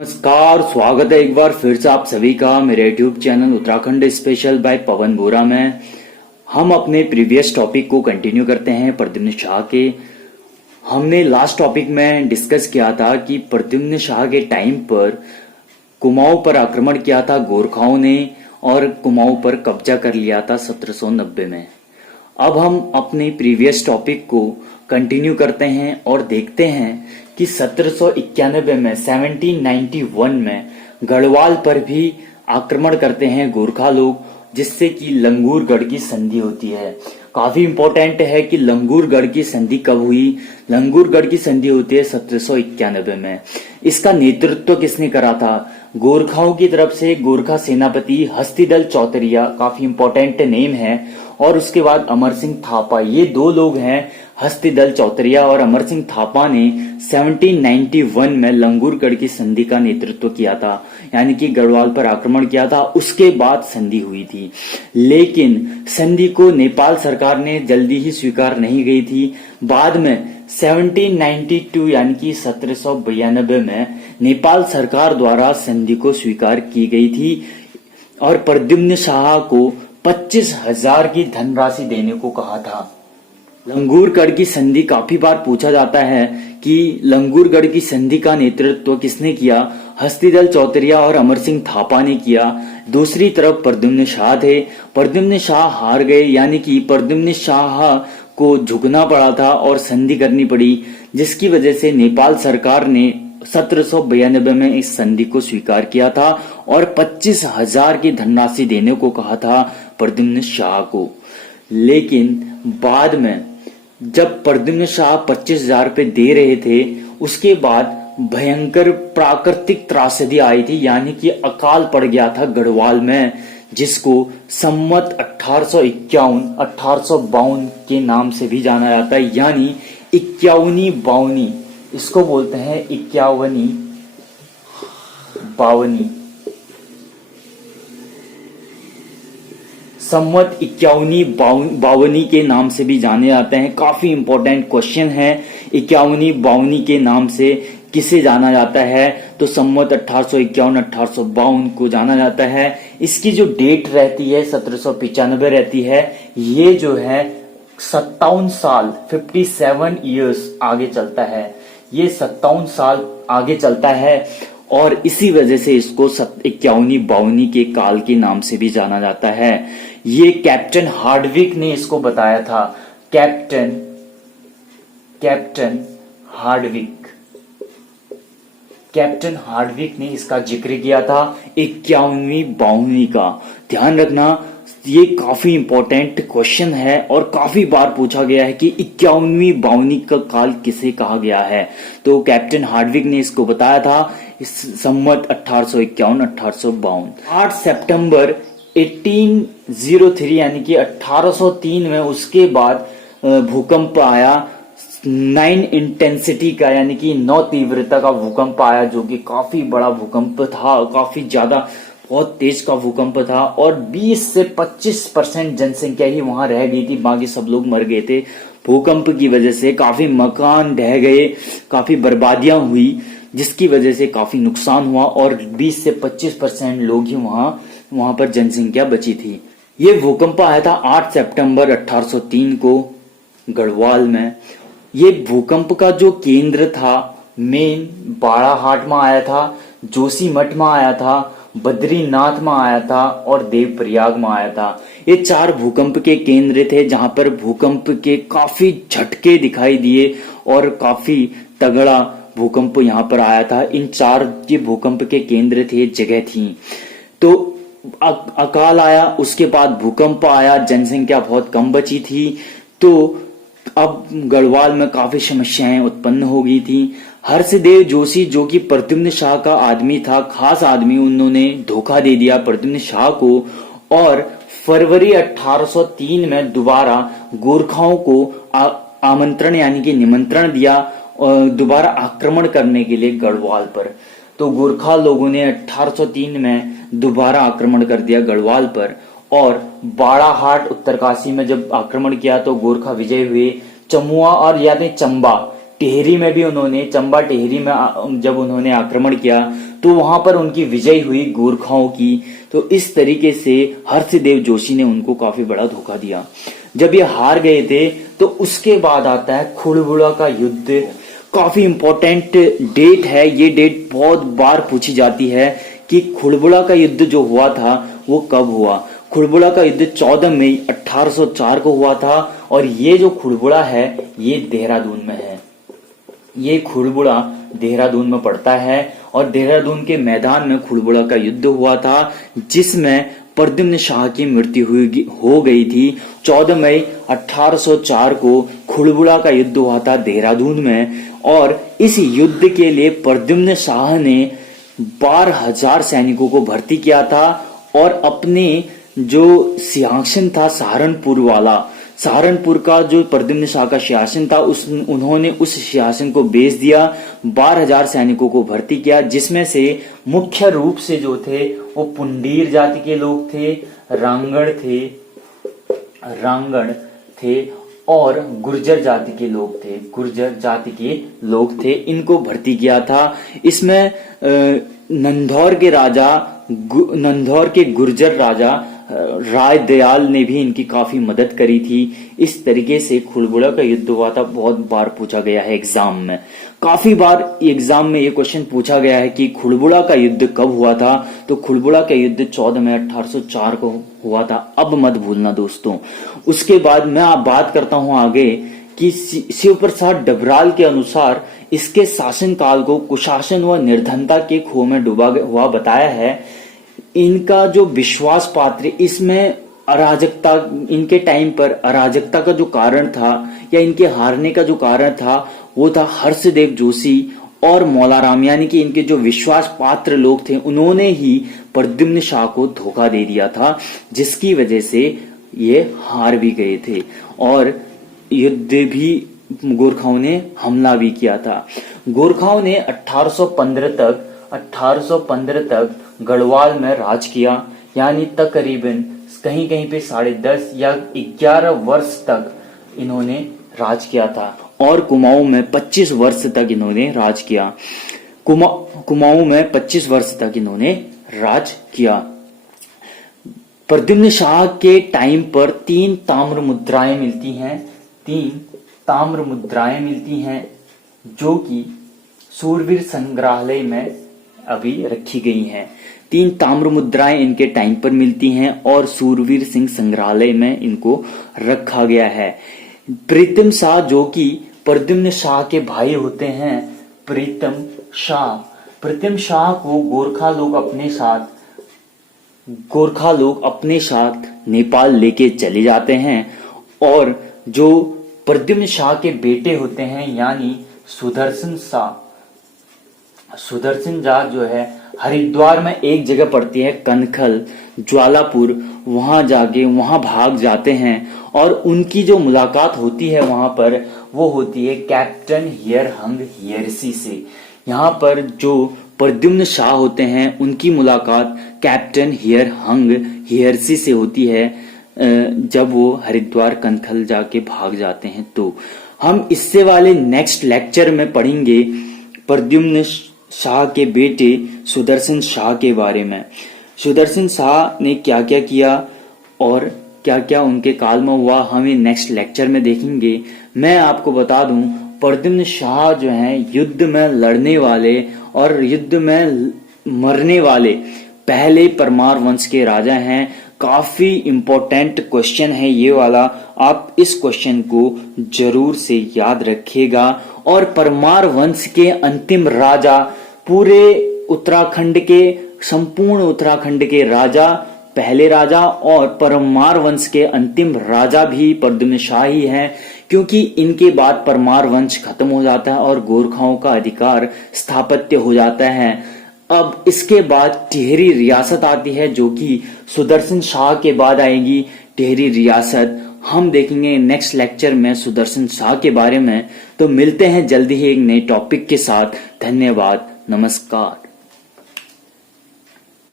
नमस्कार, स्वागत है एक बार फिर से आप सभी का मेरे YouTube channel Uttarakhand special by Pawan Bora में। हम अपने प्रीवियस टॉपिक को कंटिन्यू करते हैं प्रद्युम्न शाह के। हमने लास्ट टॉपिक में डिस्कस किया था कि प्रद्युम्न शाह के टाइम पर कुमाऊं पर आक्रमण किया था गोरखाओं ने और कुमाऊं पर कब्जा कर लिया था 1790 में। अब हम अपने प्रीवियस टॉपिक को कंटिन्यू करते हैं और देखते हैं कि 1791 में 1791 में गढ़वाल पर भी आक्रमण करते हैं गोरखा लोग, जिससे कि लंगूरगढ़ की संधि होती है। काफी इंपॉर्टेंट है कि लंगूरगढ़ की संधि कब हुई। लंगूरगढ़ की संधि होती है 1791 में। इसका नेतृत्व किसने करा था? गोरखाओं की तरफ से गोरखा सेनापति हस्तिदल चौतरिया, काफी इंपॉर्टेंट नेम है। और उसके बाद अमर सिंह थापा, ये दो लोग हैं। हस्तिदल चौतरिया और अमर सिंह थापा ने 1791 में लंगूरगढ़ की संधि का नेतृत्व किया था, यानी कि गढ़वाल पर आक्रमण किया था। उसके बाद संधि हुई थी, लेकिन संधि को नेपाल सरकार ने जल्दी ही स्वीकार नहीं गई थी। बाद में 1792 यानी कि 1792 में नेपाल सरकार द्वारा संधि को स्वीकार की गई थी और प्रद्युम्न शाह को 25,000 की धनराशि देने को कहा था। लंगूरगढ़ की संधि काफी बार पूछा जाता है कि लंगूरगढ़ की संधि का नेतृत्व किसने किया? हस्तिदल चौतरिया और अमर सिंह थापा ने किया। दूसरी तरफ प्रद्युम्न शाह थे। प्रद्युम्न शाह हार गए, यानी कि प्रद्युम्न शाह को झुकना पड़ा था और संधि करनी पड़ी, जिसकी वजह से नेपाल सरकार ने 1792 में इस संधि को स्वीकार किया था और 25,000 की धनराशि देने को कहा था प्रद्युम्न शाह को। लेकिन बाद में जब प्रद्युम्न शाह 25,000 रुपए दे रहे थे, उसके बाद भयंकर प्राकृतिक त्रासदी आई थी, यानी कि अकाल पड़ गया था गढ़वाल में, जिसको संवत 1851 के नाम से भी जाना जाता है, यानी 51वीं बावनी। इसको बोलते हैं 51वीं बावनी। संवत 51वीं बावनी के नाम से भी जाने जाते हैं। काफी इंपॉर्टेंट क्वेश्चन है, 51वीं बावनी के नाम से किसे जाना जाता है? तो संवत 1851-1852 को जाना जाता है। इसकी जो डेट रहती है 1795 रहती है। ये जो है 57 साल 57 ईयर्स आगे चलता है। ये 57 साल आगे चलता है और इसी वजह से इसको 51वीं बावनी के काल के नाम से भी जाना जाता है। ये कैप्टन हार्डविक ने इसको बताया था। कैप्टन हार्डविक ने इसका जिक्र किया था 51वीं बावनी का। ध्यान रखना, ये काफी इंपॉर्टेंट क्वेश्चन है और काफी बार पूछा गया है कि 51वीं बावनी का काल किसे कहा गया है। तो कैप्टन हार्डविक ने इसको बताया था, इस संवत 1851-1852। 8 सितंबर 1803 यानी कि 1803 में उसके बाद भूकंप आया 9 इंटेंसिटी का, यानी कि 9 तीव्रता का भूकंप आया, जो कि काफी बड़ा भूकंप था, काफी ज्यादा बहुत तेज का भूकंप था। और 20 से 25% जनसंख्या ही वहां रह गई थी, बाकी सब लोग मर गए थे। भूकंप की वजह से काफी मकान ढह गए, काफी बर्बादियां हुई, जिसकी वजह से काफी नुकसान हुआ और 20 से 25% लोग ही वहां पर जनसंख्या बची थी। ये भूकंप आया था 8 सितंबर 1803 को गढ़वाल में। ये भूकंप का जो केंद्र था मेन बाड़ाहाट में आया था, जोशीमठ में आया था, बद्रीनाथ में आया था और देवप्रयाग में आया था। ये 4 भूकंप के केंद्र थे जहां पर भूकंप के काफी झटके दिखाई दिए और काफी तगड़ा भूकंप यहाँ पर आया था। इन 4 के भूकंप के केंद्र थे, जगह थी। तो अकाल आया, उसके बाद भूकंप आया, जनसंख्या बहुत कम बची थी। तो अब गढ़वाल में काफी समस्याएं उत्पन्न हो गई थी। हर्षदेव जोशी, जो कि प्रद्युम्न शाह का आदमी था, खास आदमी, उन्होंने धोखा दे दिया प्रद्युम्न शाह को और फरवरी 1803 में दोबारा गोरखाओं को आमंत्रण यानी कि निमंत्रण दिया दोबारा आक्रमण करने के लिए गढ़वाल पर। तो गोरखा लोगों ने 1803 में दोबारा आक्रमण कर दिया गढ़वाल पर और बाड़ाहाट उत्तरकाशी में जब आक्रमण किया तो गोरखा विजय हुए। चमुआ और यानी चंबा टेहरी में भी उन्होंने, चंबा टेहरी में जब उन्होंने आक्रमण किया तो वहां पर उनकी विजय हुई गोरखाओं की। तो इस तरीके से हर्षदेव जोशी ने उनको काफी बड़ा धोखा दिया। जब ये हार गए थे तो उसके बाद आता है खुड़बुड़ा का युद्ध। काफी इंपॉर्टेंट डेट है, ये डेट बहुत बार पूछी जाती है कि खुड़बुड़ा का युद्ध जो हुआ था वो कब हुआ। खुड़बुड़ा का युद्ध 14 मई 1804 को हुआ था और ये जो खुड़बुड़ा है ये देहरादून में है। ये खुड़बुड़ा देहरादून में पड़ता है और देहरादून के मैदान में खुड़बुड़ा का युद्ध हुआ था, जिसमें प्रद्युम्न शाह की मृत्यु हो गई थी। 14 मई 1804 को खुड़बुड़ा का युद्ध हुआ था देहरादून में और इस युद्ध के लिए प्रद्युम्न शाह ने 12,000 सैनिकों को भर्ती किया था और अपने जो सिंहासन था सहारनपुर वाला, सहारनपुर का जो प्रद्युम्न शाह का सिंहासन था उन्होंने उस सिंहासन को बेच दिया। 12,000 सैनिकों को भर्ती किया, जिसमें से मुख्य रूप से जो थे वो पुंडीर जाति के लोग थे, रांगड़ थे और गुर्जर जाति के लोग थे। इनको भर्ती किया था। इसमें नंदौर के गुर्जर राजा राय दयाल ने भी इनकी काफी मदद करी थी। इस तरीके से खुड़बुड़ा का युद्ध हुआ था। बहुत बार पूछा गया है एग्जाम में, काफी बार एग्जाम में ये क्वेश्चन पूछा गया है कि खुड़बुड़ा का युद्ध कब हुआ था। तो खुड़बुड़ा का युद्ध 14 मई 1804 को हुआ था, अब मत भूलना दोस्तों। उसके बाद मैं आप बात करता हूं आगे कि शिव प्रसाद डबराल के अनुसार इसके शासनकाल को कुशासन व निर्धनता के खो में डूबा हुआ बताया है। इनका जो विश्वास पात्र, इसमें अराजकता, इनके टाइम पर अराजकता का जो कारण था या इनके हारने का जो कारण था वो था हर्षदेव जोशी और मौलाराम, यानी कि इनके जो विश्वास पात्र लोग थे उन्होंने ही प्रद्युम्न शाह को धोखा दे दिया था, जिसकी वजह से ये हार भी गए थे और युद्ध भी गोरखाओं ने हमला भी किया था। गोरखाओं ने 1815 तक गढ़वाल में राज किया, यानी तकरीबन कहीं कहीं पे 10.5 या 11 वर्ष तक इन्होंने राज किया था और कुमाऊं में 25 वर्ष तक इन्होंने राज किया। कुमाऊं में 25 वर्ष तक इन्होंने राज किया। प्रद्युम्न शाह के टाइम पर 3 ताम्र मुद्राएं मिलती हैं जो कि सूरवीर संग्रहालय में अभी रखी गई हैं। 3 ताम्र मुद्राएं इनके टाइम पर मिलती हैं और सूरवीर सिंह संग्रहालय में इनको रखा गया है। प्रीतम शाह जो कि प्रद्युम्न शाह के भाई होते हैं, प्रीतम शाह को गोरखा लोग अपने साथ नेपाल लेके चले जाते हैं और जो प्रद्युम्न शाह के बेटे होते हैं यानी सुदर्शन शाह जो है हरिद्वार में एक जगह पड़ती है कनखल ज्वालापुर, वहां भाग जाते हैं और उनकी जो मुलाकात होती है वहां पर वो होती है कैप्टन हियरहंग हियरसी से। यहाँ पर जो प्रद्युम्न शाह होते हैं उनकी मुलाकात कैप्टन हियरहंग हियरसी से होती है जब वो हरिद्वार कनखल जाके भाग जाते हैं। तो हम इससे वाले नेक्स्ट लेक्चर में पढ़ेंगे प्रद्युम्न शाह के बेटे सुदर्शन शाह के बारे में। सुदर्शन शाह ने क्या क्या किया और क्या क्या उनके काल में हुआ, हमें नेक्स्ट लेक्चर में देखेंगे। मैं आपको बता दूं, प्रद्युम्न शाह जो हैं युद्ध में लड़ने वाले और युद्ध में मरने वाले पहले परमार वंश के राजा हैं। काफी इंपॉर्टेंट क्वेश्चन है ये वाला, आप इस क्वेश्चन को जरूर से याद रखिएगा। और परमार वंश के अंतिम राजा, पूरे उत्तराखंड के, संपूर्ण उत्तराखंड के राजा, पहले राजा और परमार वंश के अंतिम राजा भी प्रद्युम्न शाह ही हैं, क्योंकि इनके बाद परमार वंश खत्म हो जाता है और गोरखाओं का अधिकार स्थापित हो जाता है। अब इसके बाद टिहरी रियासत आती है जो कि सुदर्शन शाह के बाद आएगी। टिहरी रियासत हम देखेंगे नेक्स्ट लेक्चर में सुदर्शन शाह के बारे में। तो मिलते हैं जल्दी ही एक नए टॉपिक के साथ। धन्यवाद, नमस्कार।